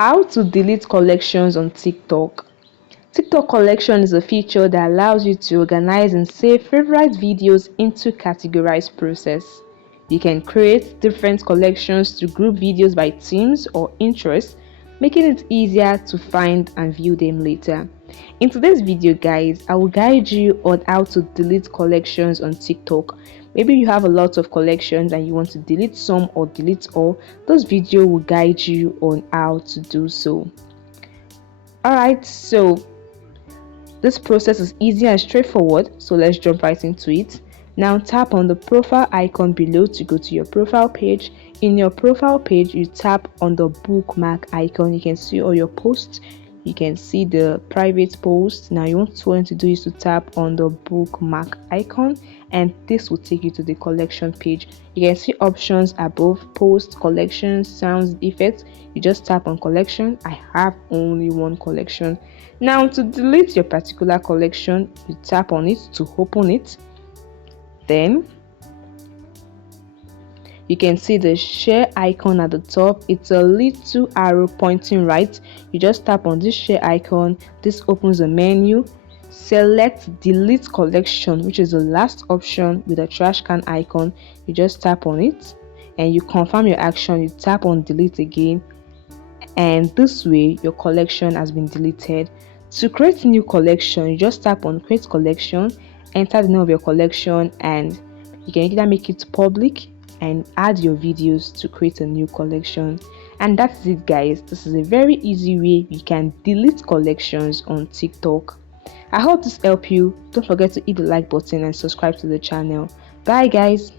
How to delete collections on TikTok. TikTok collection is a feature that allows you to organize and save favorite videos into categorized process. You can create different collections to group videos by themes or interests, making it easier to find and view them later. In today's video, guys, I will guide you on how to delete collections on TikTok. Maybe you have a lot of collections and you want to delete some or delete all. This video will guide you on how to do so. Alright, so this process is easy and straightforward, so let's jump right into it. Now tap on the profile icon below to go to your profile page. In your profile page, you tap on the bookmark icon. You can see all your posts. You can see the private post. Now what you want to do is to tap on the bookmark icon, and this will take you to the collection page. You can see options above: post, collection, sounds, effects. You just tap on collection. I have only one collection. Now to delete your particular collection, you tap on it to open it. Then you can see the share icon at the top. It's a little arrow pointing right. You just tap on this share icon. This opens a menu. Select delete collection, which is the last option with a trash can icon. You just tap on it and you confirm your action. You tap on delete again, and this way your collection has been deleted. To create a new collection, you just tap on create collection, enter the name of your collection, and you can either make it public and add your videos to create a new collection. And that's it, guys. This is a very easy way you can delete collections on TikTok. I hope this helped you. Don't forget to hit the like button and subscribe to the channel. Bye, guys.